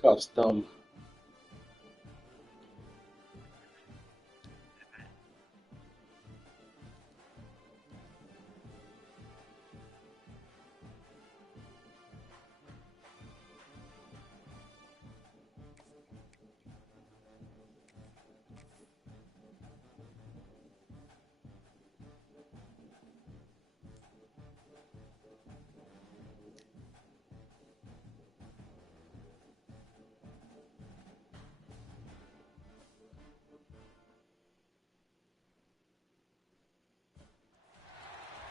Custom.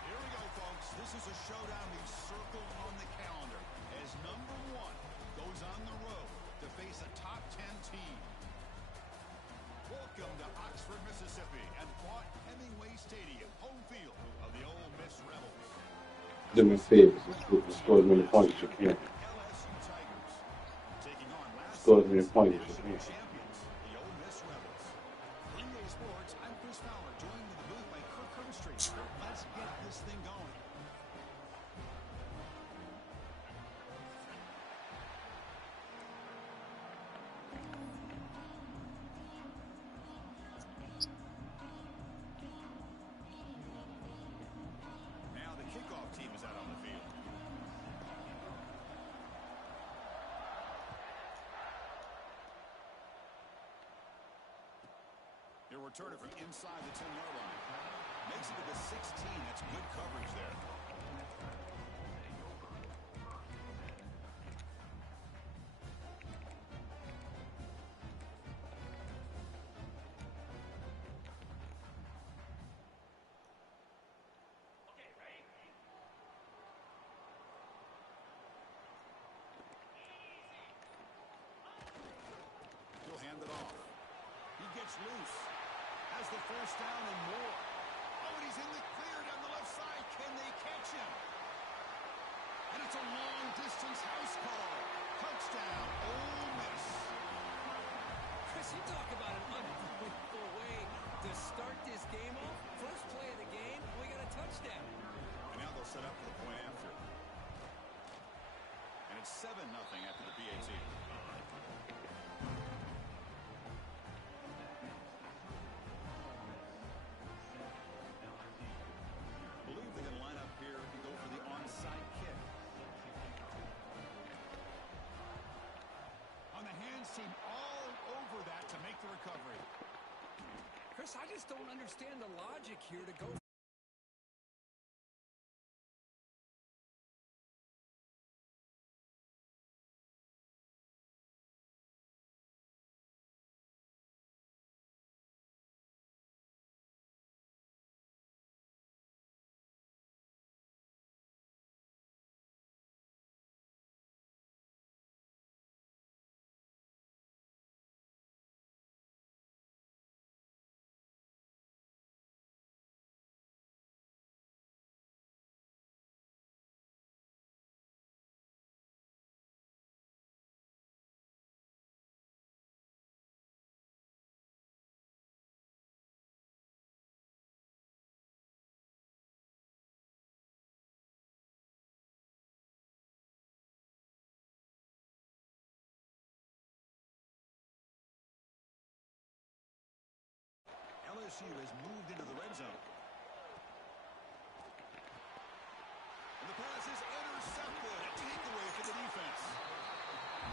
Here we go, folks. This is a showdown we've circled on the calendar as number one goes on the road to face a top 10 team. Welcome to Oxford, Mississippi, and Fort Hemingway Stadium, home field of the Ole Miss Rebels. Do me a favor, score as many points as you can. LSU Tigers taking on last Score as many points as you national can. champions, the Ole Miss Rebels. Green Day Sports, I'm Chris Fowler, joined in the booth by Kirk Herbstreit. Kirk, let's get this thing going. Now the kickoff team is out on the field. He'll return it from inside the 10-yard line. Makes it to the 16. That's good coverage there. He'll hand it off. He gets loose. Has the first down and more. Oh, and he's in the clear down the left side. Can they catch him? And it's a long-distance house call. Touchdown, Ole Miss. Chris, you talk about an unbelievable way to start this game off. First play of the game, we got a touchdown. And now they'll set up for the point after. And it's 7-0 after the PAT. Believe they're going to line up here and go for the onside kick. On the hands team all over that to make the recovery. Chris, I just don't understand the logic here to go. LSU has moved into the red zone. And the pass is intercepted. A takeaway for the defense.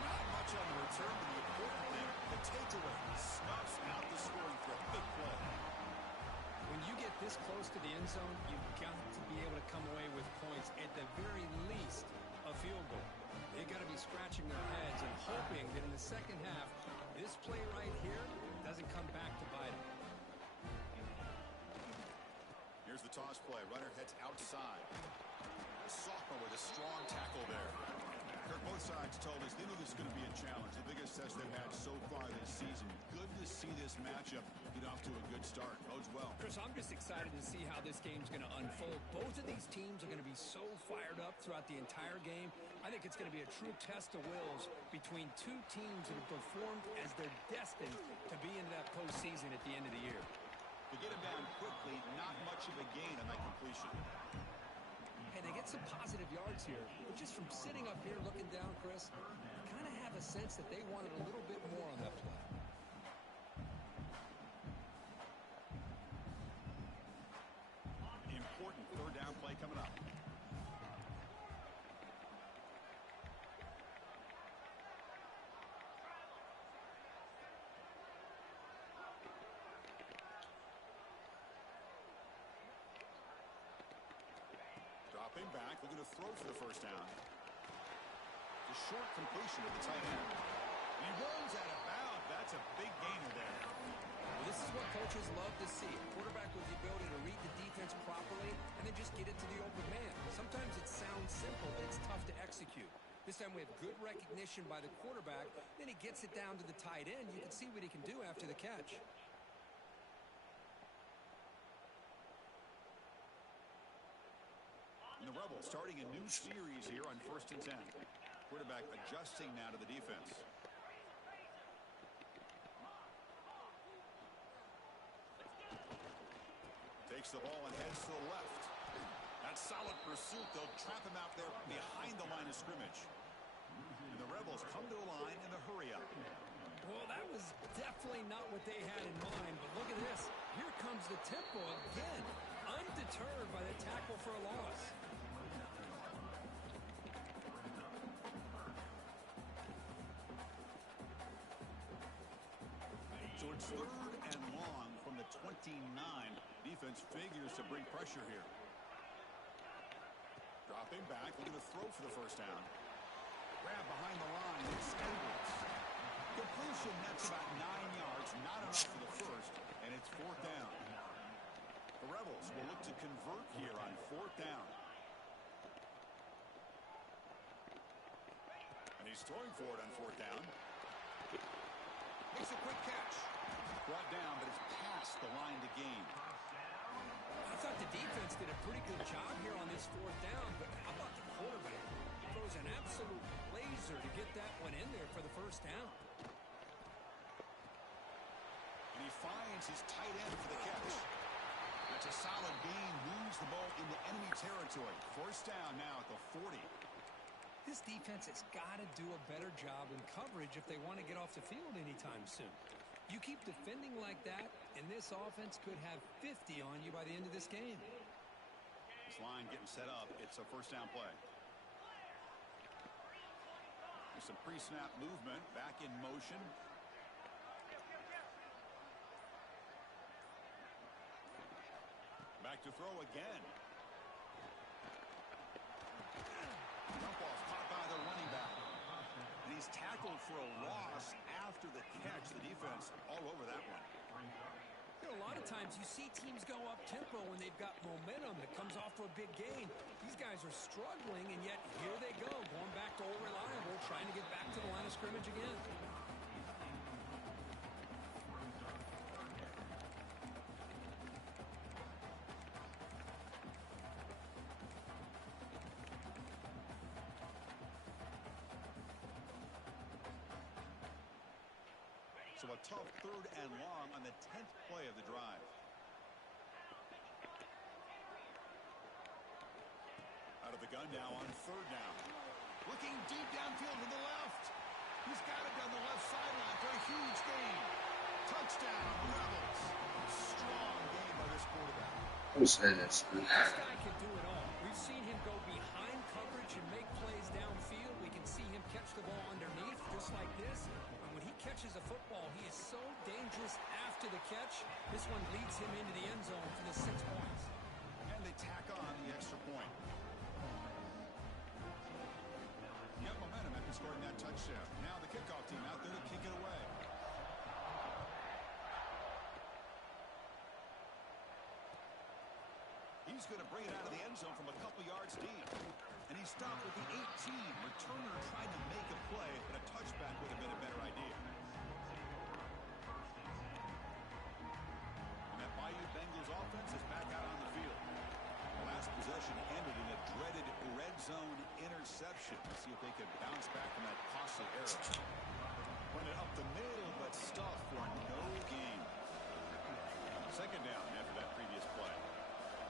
Not much on the return, but the important thing, the takeaway snuffs out the scoring threat. Big play. When you get this close to the end zone, you've got to be able to come away with points. At the very least, a field goal. They've got to be scratching their heads and hoping that in the second half, this play right here doesn't come back to bite them. Here's the toss play. Runner heads outside. The sophomore with a strong tackle there. Kirk, both sides told us they knew this was going to be a challenge. The biggest test they've had so far this season. Good to see this matchup get off to a good start. Bodes well. Chris, I'm just excited to see how this game's going to unfold. Both of these teams are going to be so fired up throughout the entire game. I think it's going to be a true test of wills between two teams that have performed as they're destined to be into that postseason at the end of the year. To get him down quickly, not much of a gain on that completion. Hey, they get some positive yards here, but just from sitting up here looking down, Chris, I kind of have a sense that they wanted a little bit more on that play. Important third down play coming up. Dropping back, looking to throw for the first down. The short completion of the tight end. He runs out of bounds. That's a big gainer there. Well, this is what coaches love to see. A quarterback with the ability to read the defense properly and then just get it to the open man. Sometimes it sounds simple, but it's tough to execute. This time we have good recognition by the quarterback. Then he gets it down to the tight end. You can see what he can do after the catch. And the Rebels starting a new series here on 1st and 10. Quarterback adjusting now to the defense. Takes the ball and heads to the left. That's solid pursuit. They'll trap him out there behind the line of scrimmage. And the Rebels come to a line in the hurry up. Well, that was definitely not what they had in mind, but look at this. Here comes the tempo again, undeterred by the tackle for a loss. So it's 3rd and long from the 29. Defense figures to bring pressure here. Dropping back, looking to throw for the first down. Grab behind the line, Edwards. Completion, that's about 9 yards, not enough for the first, and it's 4th down. The Rebels will look to convert here on 4th down. And he's throwing for it on 4th down. Makes a quick catch. Brought down, but it's past the line to gain. I thought the defense did a pretty good job here on this 4th down, but how about the quarterback? He throws an absolute laser to get that one in there for the first down. And he finds his tight end for the catch. That's a solid gain, moves the ball into enemy territory. 1st down now at the 40. This defense has got to do a better job in coverage if they want to get off the field anytime soon. You keep defending like that, and this offense could have 50 on you by the end of this game. This line getting set up. It's a 1st down play. There's some pre-snap movement. Back in motion. Back to throw again. Jump ball's caught by the running back. And he's tackled for a loss after the catch. The defense all over that one. You know, a lot of times you see teams go up-tempo when they've got momentum that comes off to a big gain. These guys are struggling, and yet here they go, going back to old reliable, trying to get back to the line of scrimmage again. So a tough 3rd and long on the 10th play of the drive. Out of the gun now on 3rd down. Looking deep downfield to the left. He's got it down the left sideline for a huge gain. Touchdown, Rebels. Strong game by this quarterback. This guy can do it all. We've seen him go behind coverage and make plays downfield. We can see him catch the ball underneath just like this. And when he catches a football, he is so dangerous after the catch. This one leads him into the end zone for the 6 points. And they tack on the extra point. You have momentum after scoring that touchdown. Now the kickoff team out there to kick it away. He's going to bring it out of the end zone from a couple yards deep. And he stopped with the 18. Returner tried to make a play, but a touchback would have been a better idea. And that Bayou Bengals offense is back out on the field. The last possession ended in a dreaded red zone interception. Let's see if they can bounce back from that costly error. Went it up the middle, but stuffed for no gain. 2nd down after that previous play.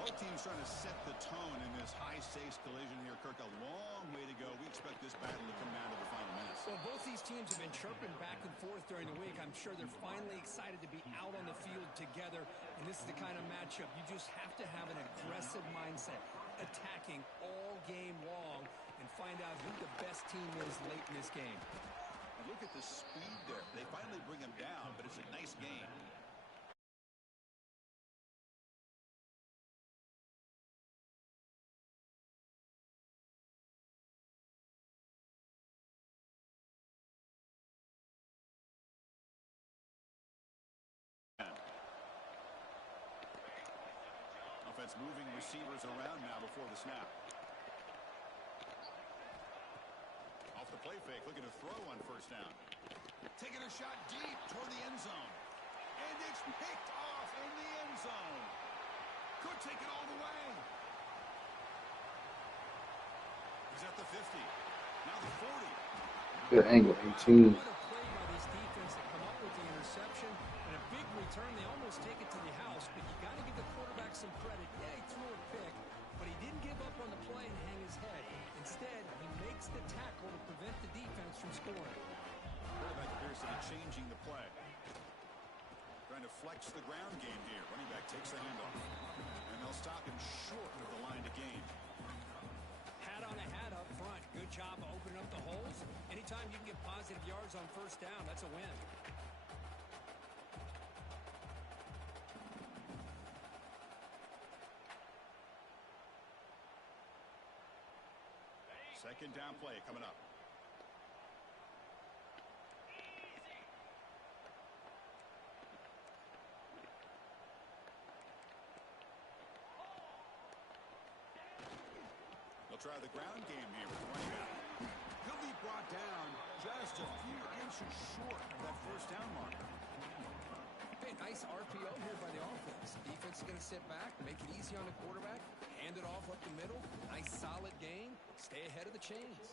Both teams trying to set the tone in this high-stakes collision here, Kirk. A long way to go. We expect this battle to come down to the final minutes. Well, both these teams have been chirping back and forth during the week. I'm sure they're finally excited to be out on the field together, and this is the kind of matchup you just have to have an aggressive mindset, attacking all game long, and find out who the best team is late in this game. And look at the speed there. They finally bring him down, but it's a nice game. Offense moving receivers around now before the snap. Off the play fake, looking to throw on first down. Taking a shot deep toward the end zone. And it's picked off in the end zone. Could take it all the way. He's at the 50. Now the 40. Good angle, 18. What a play by this defense that come up with the interception and a big return. They almost take it to the house, but you got to give the quarterback some credit. Yeah, he threw a pick, but he didn't give up on the play and hang his head. Instead, he makes the tackle to prevent the defense from scoring. Quarterback appears to be changing the play. Trying to flex the ground game here. Running back takes the handoff. And they'll stop him short of the line to gain. Hat on a hat up front. Good job of opening up the holes. Anytime you can get positive yards on first down, that's a win. Second down play coming up. They'll try the ground game here with the running back. He'll be brought down just a few inches short of that first down marker. Hey, nice RPO here by the offense. Defense is going to sit back, make it easy on the quarterback, hand it off up the middle. Nice solid gain. Stay ahead of the chains.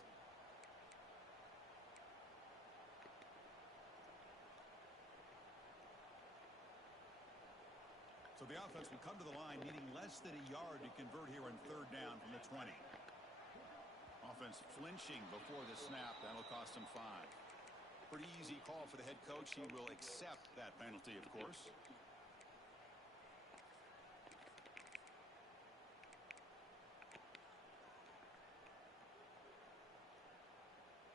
So the offense will come to the line needing less than a yard to convert here on third down from the 20. Offense flinching before the snap. That'll cost him 5. Pretty easy call for the head coach. He will accept that penalty, of course.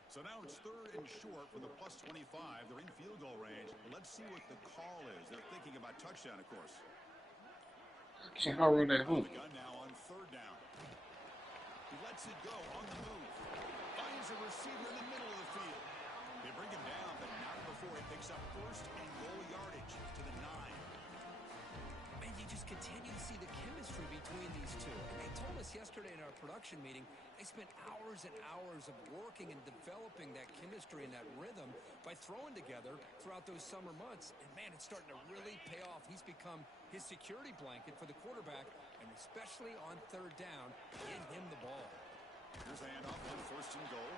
So now it's third and short for the plus 25. They're in field goal range. Let's see what the call is. They're thinking about touchdown, of course. Can't outrun that home. The gun now on third down. He lets it go on the move. Finds a receiver in the middle of the field. They bring him down, but not before he picks up first and goal yardage to the 9. And you just continue to see the chemistry between these two. And they told us yesterday in our production meeting, they spent hours and hours of working and developing that chemistry and that rhythm by throwing together throughout those summer months. And, man, it's starting to really pay off. He's become his security blanket for the quarterback, and especially on third down, get him the ball. Here's the handoff on first and goal.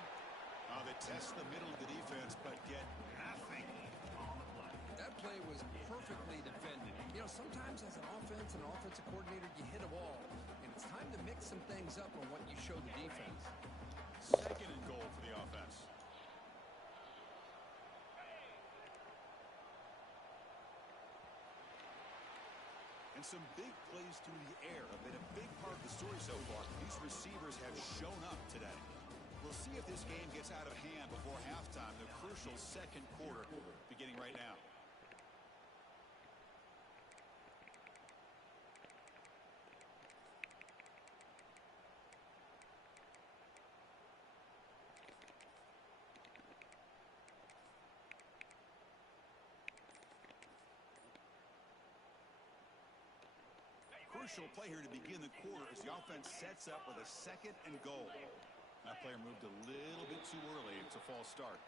They test the middle of the defense, but get nothing on the play. That play was perfectly defended. You know, sometimes as an offensive coordinator, you hit a wall, and it's time to mix some things up on what you show the defense. Second and goal for the offense. And some big plays through the air have been a big part of the story so far. These receivers have shown up today. We'll see if this game gets out of hand before halftime. The crucial second quarter beginning right now. Crucial play here to begin the quarter as the offense sets up with a second and goal. That player moved a little bit too early. It's a false start.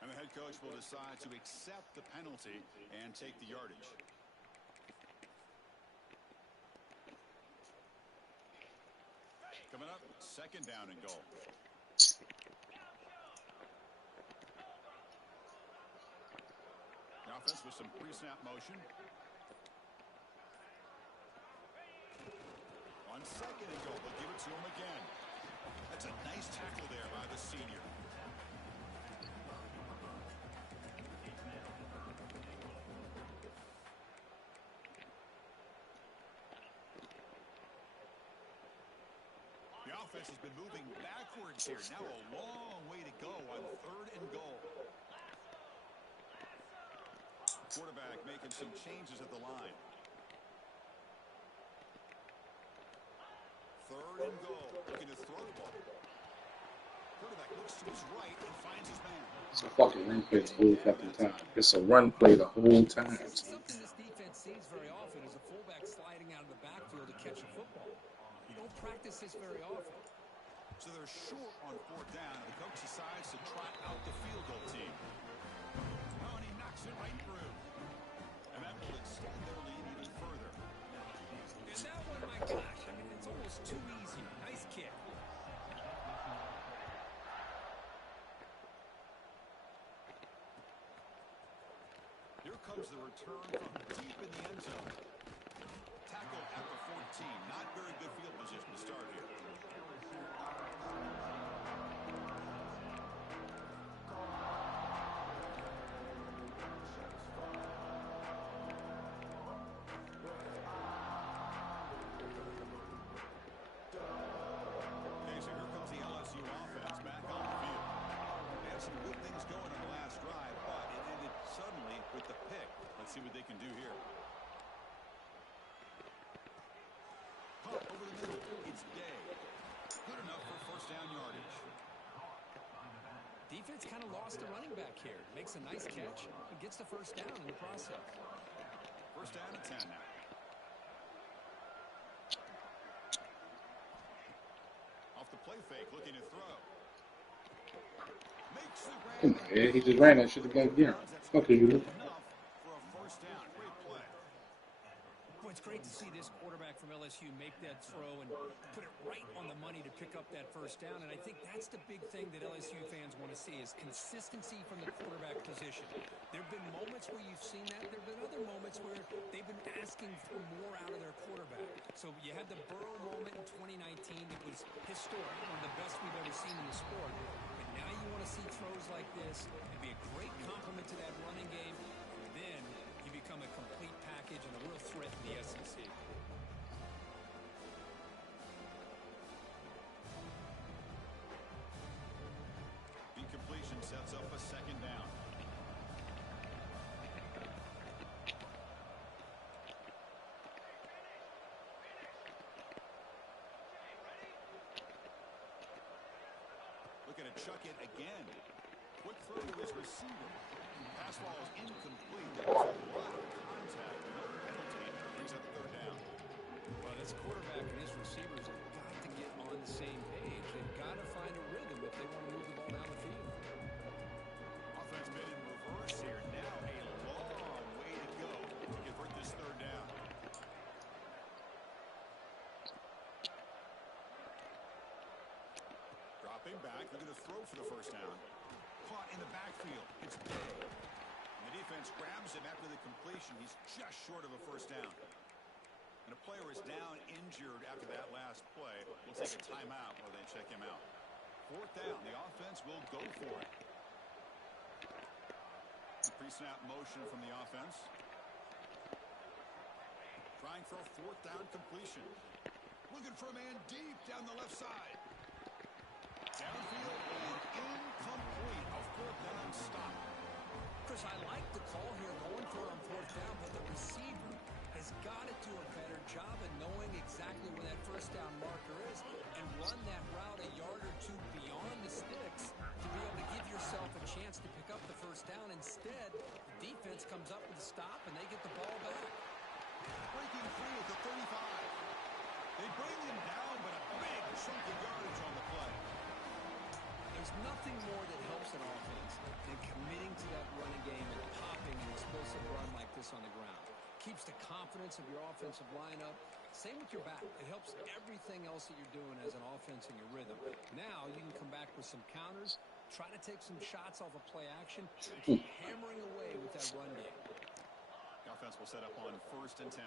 And the head coach will decide to accept the penalty and take the yardage. Coming up, second down and goal. The offense with some pre-snap motion. On second and goal, they'll give it to him again. That's a nice tackle there by the senior. The offense has been moving backwards here. Now a long way to go on third and goal. Quarterback making some changes at the line. Third and goal. Looking to throw the ball. Quarterback looks to his right and finds his man. It's a fucking run play the whole fucking time. It's a run play the whole time. Something this defense sees very often is a fullback sliding out of the backfield to catch a football. You don't practice this very often. So they're short on fourth down, and the coach decides to trot out the field goal team. Oh, and he knocks it right through. And that will extend their lead even further. And that one, my gosh, I mean, it's almost too easy. Nice kick. Here comes the return from deep in the end zone. Tackle at the 14. Not very good field position to start here. Okay, so here comes the LSU offense back on the field. They had some good things going on the last drive, but it ended suddenly with the pick. Let's see what they can do here. Pump over the middle. It's Day. Good enough for first down yardage. Defense kind of lost the running back here. Makes a nice catch and gets the first down in the process. First down and 10 now. Off the play fake, looking to throw. Makes the Come on, man. He just ran that shit again. Fuck you. enough for a first down. Great play. Well, it's great to see this quarterback from LSU make that throw and put it right on the money to pick up that first down. And I think that's the big thing that LSU fans want to see is consistency from the quarterback position. There have been moments where you've seen that. There have been other moments where they've been asking for more out of their quarterback. So you had the Burrow moment in 2019 that was historic, one of the best we've ever seen in the sport. And now you want to see throws like this and be a great complement to that running game. And then you become a complete package and a real threat in the SEC. Incompletion sets up a second down. Looking to chuck it again. Quick throw to his receiver. Pass ball is incomplete. There was a lot of contact. No penalty. Brings up third down. Well, this quarterback and his receivers have got to get on the same page. They've got to find a rhythm if they want to move the ball down the field. Offense made in reverse here. Now a long way to go to convert this third down. Dropping back, looking to throw for the first down. Caught in the backfield. It's Day. And the defense grabs him after the completion. He's just short of a first down. And a player is down injured after that last play. We'll take a timeout while they check him out. Fourth down. The offense will go for it. Pre-snap motion from the offense. Trying for a fourth down completion. Looking for a man deep down the left side. Downfield and incomplete. A fourth down stop. Chris, I like the call here going for it on fourth down, but the receiver has got to do a better job of knowing exactly where that first down marker is and run that route a yard or two beyond the sticks to be able to give yourself a chance to pick up the first down. Instead, the defense comes up with a stop and they get the ball back. Breaking free at the 35. They bring him down, but a big chunk of yardage on the play. There's nothing more that helps an offense than committing to that running game and popping an explosive run like this on the ground. Keeps the confidence of your offensive lineup. Same with your back. It helps everything else that you're doing as an offense in your rhythm. Now you can come back with some counters, try to take some shots off of play action, and keep hammering away with that run game. The offense will set up on 1st and 10.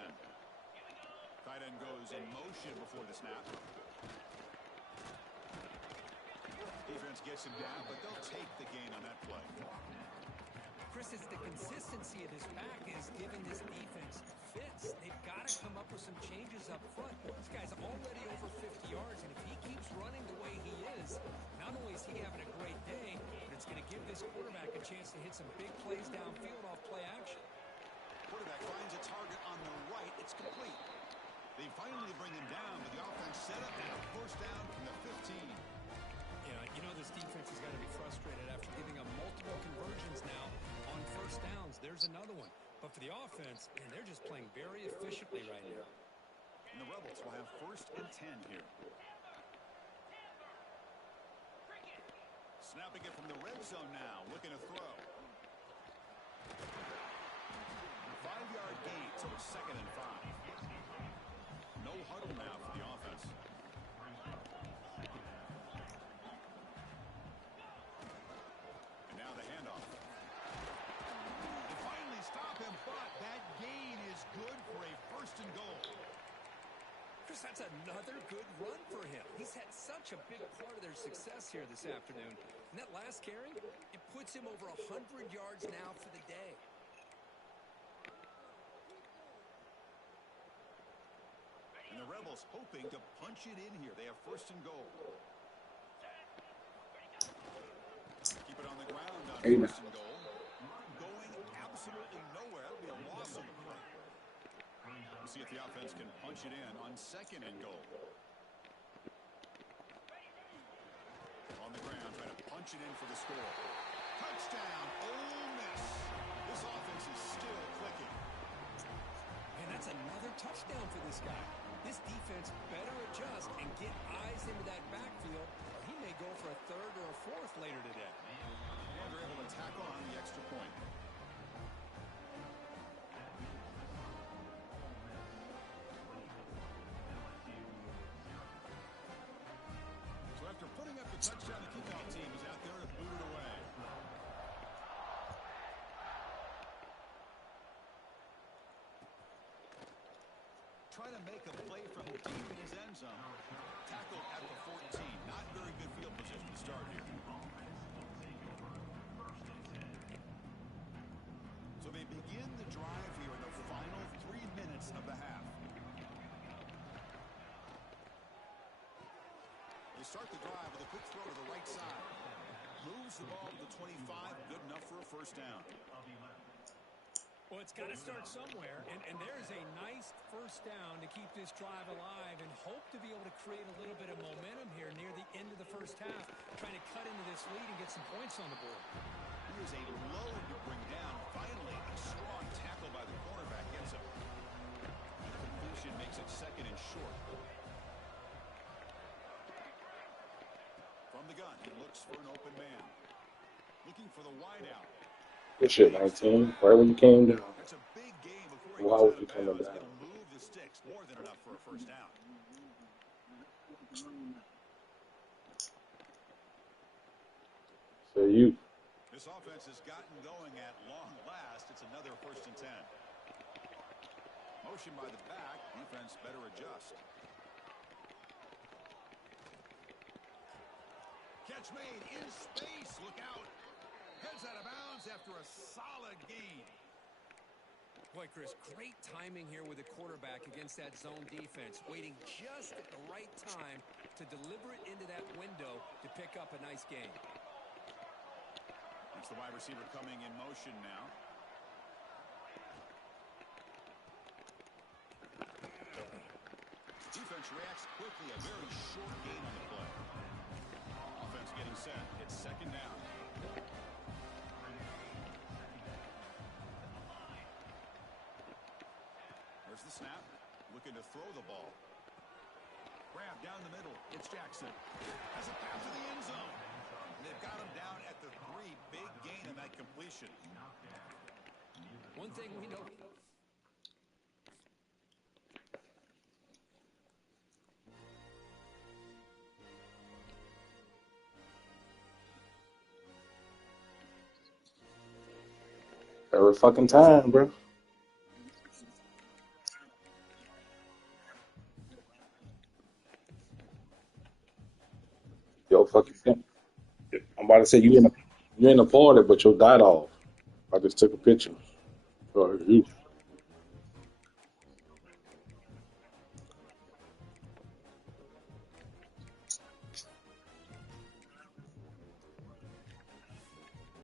Tight end goes in motion before the snap. Defense gets him down, but they'll take the gain on that play. Chris, it's the consistency of his back is giving this defense fits. They've got to come up with some changes up front. This guy's already over 50 yards, and if he keeps running the way he is, not only is he having a great day, but it's going to give this quarterback a chance to hit some big plays downfield off play action. Quarterback finds a target on the right. It's complete. They finally bring him down, but the offense set up and a first down from the 15. You know this defense has got to be frustrated after giving up multiple conversions now on first downs. There's another one. But for the offense, man, they're just playing very efficiently right now. And the Rebels will have 1st and 10 here. Snapping it from the red zone now, looking to throw. 5-yard gain, so it's 2nd and 5. No huddle now for the offense. And now the handoff. They finally stop him, but that gain is good for a 1st and goal. Chris, that's another good run for him. He's had such a big part of their success here this afternoon. And that last carry, it puts him over 100 yards now for the day. And the Rebels hoping to punch it in here. They have 1st and goal. Keep it on the ground on 1st and goal. Going absolutely nowhere. That'll be a loss on the play. We'll see if the offense can punch it in on 2nd and goal. On the ground, trying to punch it in for the score. Touchdown, Ole Miss. This offense is still clicking. And that's another touchdown for this guy. This defense better adjust and get eyes into that backfield, or he may go for a 3rd or a 4th later today. And they're able to tackle on the extra point. So after putting up the touchdown, the kickoff team is out there to boot it away. Trying to make a play from deep in his end zone. Tackled at the 14. Not very good field position to start here. So they begin the drive here in the final 3 minutes of the half. They start the drive with a quick throw to the right side. Moves the ball to the 25. Good enough for a 1st down. Well, it's got to start somewhere, and there's a nice 1st down to keep this drive alive and hope to be able to create a little bit of momentum here near the end of the 1st half, trying to cut into this lead and get some points on the board. Here's a load to bring down. Finally, a strong tackle by the cornerback gets him. And the completion makes it 2nd and short. From the gun, he looks for an open man. Looking for the wideout. Good shit, 19. Right when you came down. That's a big game before he Why gets would out you of come bounds. down? It'll move the sticks. More than enough for a 1st down. So you. This offense has gotten going at long last. It's another 1st and 10. Motion by the back. Defense better adjust. Catch made in space. Look out. Heads out of bounds after a solid gain. Boy, Chris, great timing here with the quarterback against that zone defense, waiting just at the right time to deliver it into that window to pick up a nice gain. It's the wide receiver coming in motion now. Defense reacts quickly. A very short gain on the play. Offense getting set. It's 2nd down. There's the snap. Looking to throw the ball. Grab down the middle. It's Jackson. Has a pass to the end zone. They've got him down at the 3. Big gain in that completion. One thing we know. Every fucking time, bro. Yo, fucking. I'm about to say you in a party, but your died off. I just took a picture. Oh, you